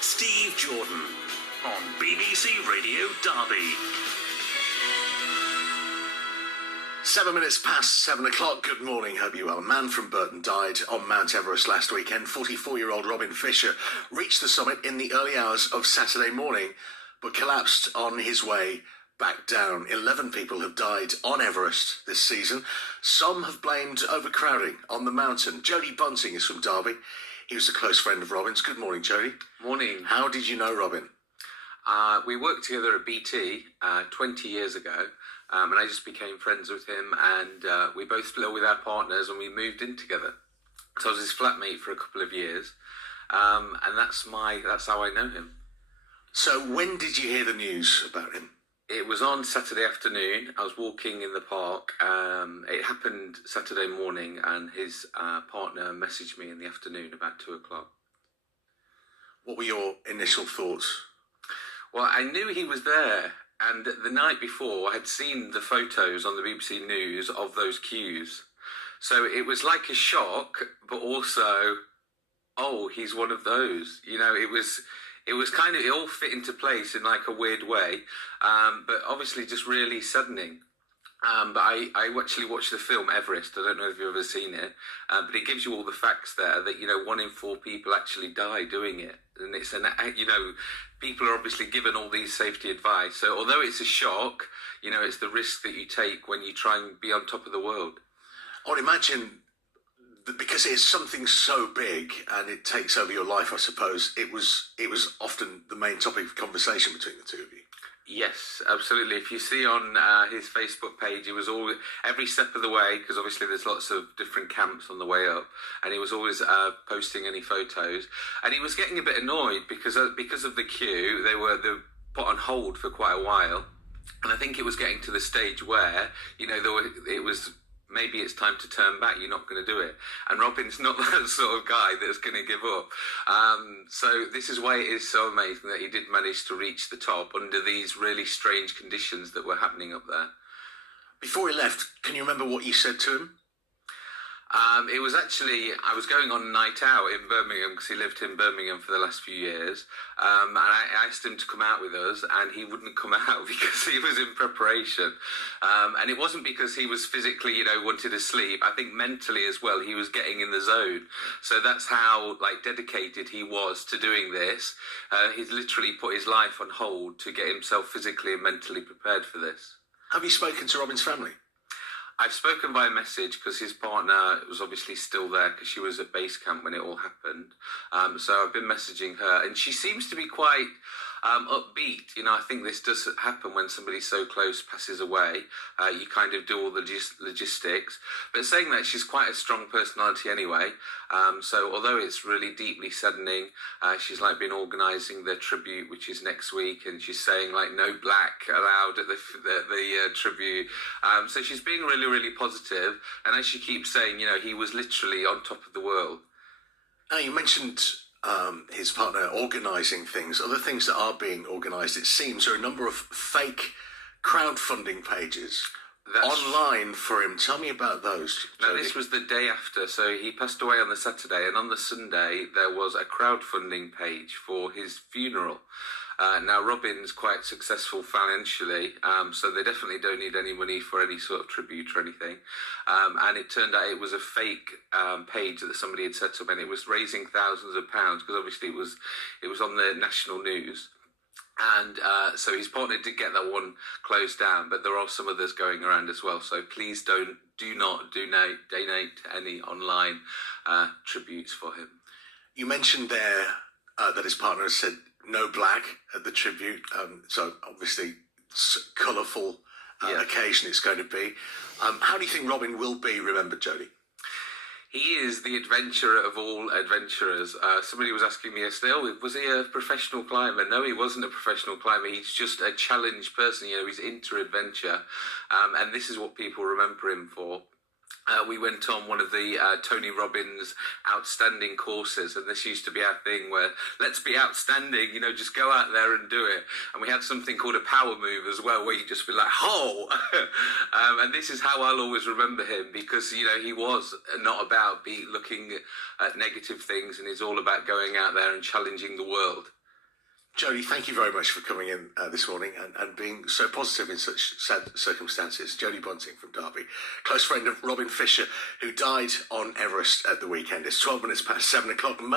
Steve Jordan on BBC Radio Derby. 7 minutes past 7 o'clock. Good morning, hope you're well. A man from Burton died on Mount Everest last weekend. 44-year-old Robin Fisher reached the summit in the early hours of Saturday morning, but collapsed on his way back down. 11 people have died on Everest this season. Some have blamed overcrowding on the mountain. Jody Bunting is from Derby. He was a close friend of Robin's. Good morning, Jody. Morning. How did you know Robin? We worked together at BT 20 years ago, and I just became friends with him, and we both split up with our partners and we moved in together. So I was his flatmate for a couple of years, and that's how I know him. So when did you hear the news about him? It was on Saturday afternoon. I was walking in the park. It happened Saturday morning, and his partner messaged me in the afternoon about 2 o'clock. What were your initial thoughts? Well, I knew he was there, and the night before I had seen the photos on the BBC News of those queues. So it was like a shock, but also, oh, he's one of those. You know, it was kind of, it all fit into place in like a weird way, but obviously just really saddening. But I actually watched the film Everest. I don't know if you've ever seen it, but it gives you all the facts there that, you know, 1 in 4 people actually die doing it. And it's people are obviously given all these safety advice. So although it's a shock, you know, it's the risk that you take when you try and be on top of the world. I would imagine that because it's something so big and it takes over your life, I suppose, it was often the main topic of conversation between the two of you. Yes, absolutely. If you see on his Facebook page, he was all every step of the way, because obviously there's lots of different camps on the way up, and he was always posting any photos. And he was getting a bit annoyed because of the queue. They were put on hold for quite a while, and I think it was getting to the stage where, you know, it was. Maybe it's time to turn back, you're not going to do it. And Robin's not that sort of guy that's going to give up. So this is why it is so amazing that he did manage to reach the top under these really strange conditions that were happening up there. Before he left, can you remember what you said to him? It was actually, I was going on a night out in Birmingham because he lived in Birmingham for the last few years. And I asked him to come out with us, and he wouldn't come out because he was in preparation. And it wasn't because he was physically, you know, wanted to sleep. I think mentally as well, he was getting in the zone. So that's how, like, dedicated he was to doing this. He's literally put his life on hold to get himself physically and mentally prepared for this. Have you spoken to Robin's family? I've spoken by message because his partner was obviously still there because she was at base camp when it all happened. So I've been messaging her, and she seems to be quite upbeat. You know, I think this does happen when somebody so close passes away. You kind of do all the logistics. But saying that, she's quite a strong personality anyway. So although it's really deeply saddening, she's like been organising the tribute, which is next week, and she's saying like no black allowed at the tribute. So she's being really, really positive. And as she keeps saying, you know, he was literally on top of the world. Now, you mentioned his partner organising things. Other things that are being organised, it seems, are a number of fake crowdfunding pages online for him. Tell me about those. Now, this was the day after, so he passed away on the Saturday, and on the Sunday there was a crowdfunding page for his funeral. Now, Robin's quite successful financially, so they definitely don't need any money for any sort of tribute or anything. And it turned out it was a fake page that somebody had set up, and it was raising thousands of pounds because obviously it was on the national news. And so his partner did get that one closed down, but there are some others going around as well. So please do not donate any online tributes for him. You mentioned there that his partner has said no black at the tribute, so obviously colourful occasion it's going to be. How do you think Robin will be remembered, Jody? He is the adventurer of all adventurers. Somebody was asking me yesterday, was he a professional climber? No, he wasn't a professional climber. He's just a challenged person. You know, he's into adventure. And this is what people remember him for. We went on one of the Tony Robbins outstanding courses, and this used to be our thing where let's be outstanding, you know, just go out there and do it. And we had something called a power move as well, where you just be like, ho! And this is how I'll always remember him, because, you know, he was not about looking at negative things, and he's all about going out there and challenging the world. Jodie, thank you very much for coming in this morning and being so positive in such sad circumstances. Jodie Bunting from Derby, close friend of Robin Fisher, who died on Everest at the weekend. It's 12 minutes past 7 o'clock.